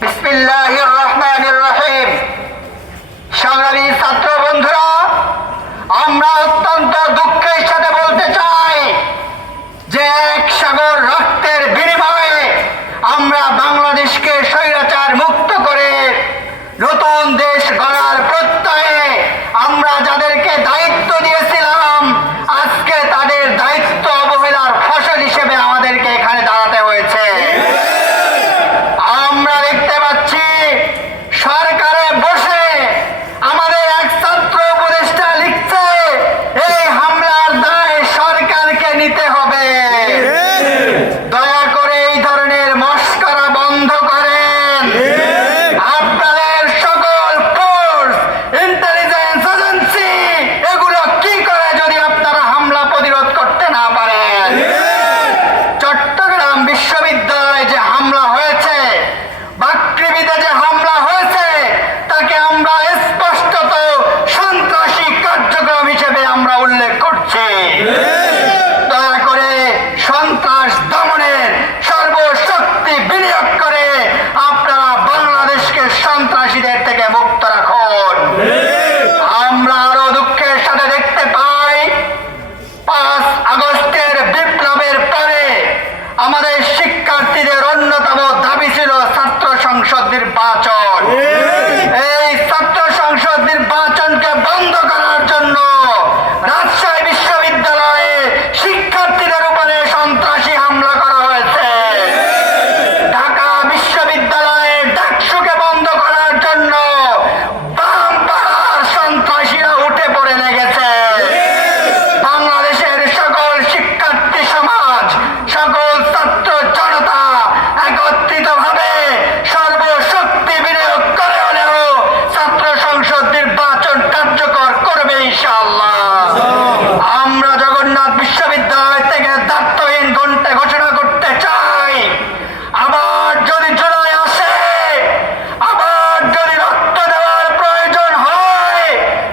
বিসমিল্লাহির রহমানির রহিম। সংগ্রামী ছাত্র বন্ধুরা, আমরা অত্যন্ত দুঃখের সাথে বলতে চাই যে এক সাগর রক্তের বিনিময়ে আমরা বাংলাদেশকে স্বৈরাচার মুক্ত করে নতুন দেশ গড়ার প্রত্যয়ে আমরা যাদেরকে দায়িত্ব দিয়েছিলাম, আজকে তাদের দায়িত্ব অবহেলার ফসল হিসেবে আমাদেরকে এখানে দাঁড়াতে হয়েছে। আমরা দেখতে পাচ্ছি সরকারে বসে আমাদের এক ছাত্র উপদেষ্টা লিখছে এই হামলার দায় সরকারকে নিতে হবে। দয়া করে এই ধরনের মস্করা বন্ধ করেন। আপনাদের সকল ফোর্স, ইন্টেলিজেন্স এজেন্সি এগুলো কি করে যদি আপনারা হামলা প্রতিরোধ করতে না পারেন? চট্টগ্রাম বিশ্ববিদ্যালয়ে যে হামলা হয়েছে, বাকৃবিতে যে হামলা হয়েছে, তাকে আমরা স্পষ্টত সন্ত্রাসী কার্যক্রম হিসেবে আমরা উল্লেখ করছি। দয়া করে সন্ত্রাস দমনের সর্বশক্তি বিনিয়োগ করে আপনারা বাংলাদেশকে সন্ত্রাসীদের থেকে মুক্ত রাখুন। আমরা আরো দুঃখের সাথে দেখতে পাই 5 আগস্টের বিপ্লবের পরে আমাদের শিক্ষার্থীদের অন্যতম দাবি ছিল ছাত্র সংসদ নির্বাচন। এই ছাত্র সংসদ নির্বাচনকে বন্ধ করার জন্য রাজশাহী বিশ্ববিদ্যালয়ে শিক্ষার্থীদের উপরে সন্ত্রাসী হামলা করা হয়েছে। ঢাকা বিশ্ববিদ্যালয়ে ডাকসুকে বন্ধ করার জন্য বামপাড়ার সন্ত্রাসীরা উঠে পড়ে লেগেছে। বাংলাদেশের সকল শিক্ষার্থী সমাজ, সকল ছাত্র জনতা একত্রিতভাবে সর্বশক্তি বিনিয়োগ করে হলেও ছাত্র সংসদ নির্বাচন কার্যকর করবে ইনশাআল্লাহ। আমরা জগন্নাথ বিশ্ববিদ্যালয় থেকে দায়িত্বহীন ঘোষণা করতে চাই, আবার যদি জুলাই আসে, আবার যদি রক্ত দেওয়ার প্রয়োজন হয়,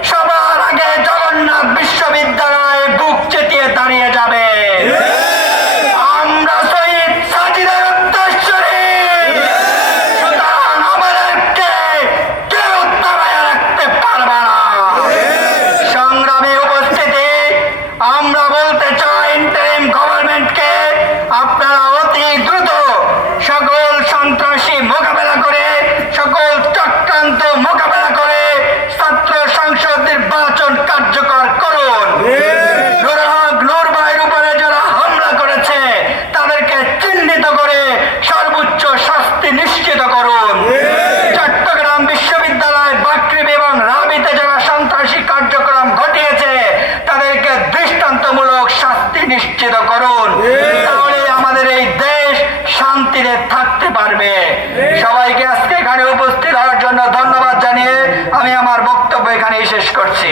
সবার আগে জগন্নাথ বিশ্ববিদ্যালয়ে বুক চেতিয়ে দাঁড়িয়ে যাবে। আমরা শহীদ সাজিদের উদ্দেশ্যে, সুতরাং আমাদেরকে কেউ দাঁড়ায় রাখতে পারবে না। সংগ্রামী উপস্থিতি, আমরা বলতে চাই ইন্টারিম গভর্নমেন্টকে আপনারা অতি দ্রুত সকল সন্ত্রাসী মোকাবেলা করে, সকল চক্রান্ত মোকাবেলা করে ছাত্র সংসদ নির্বাচন কার্যকর করুন। নূর ভাইয়ের উপরে যারা হামলা করেছে তাদেরকে চিহ্নিত করে সর্বোচ্চ শাস্তি নিশ্চিত করুন। চট্টগ্রাম বিশ্ববিদ্যালয় বাকৃবি এবং রাবিতে যারা সন্ত্রাসী কার্যক্রম ঘটিয়েছে তাদেরকে দৃষ্টান্তমূলক শাস্তি নিশ্চিত করুন। তাহলে আমাদের এই দেশ শান্তিতে থাকতে পারবে। সবাইকে আজকে এখানে উপস্থিত হওয়ার জন্য ধন্যবাদ জানিয়ে আমি আমার বক্তব্য এখানেই শেষ করছি।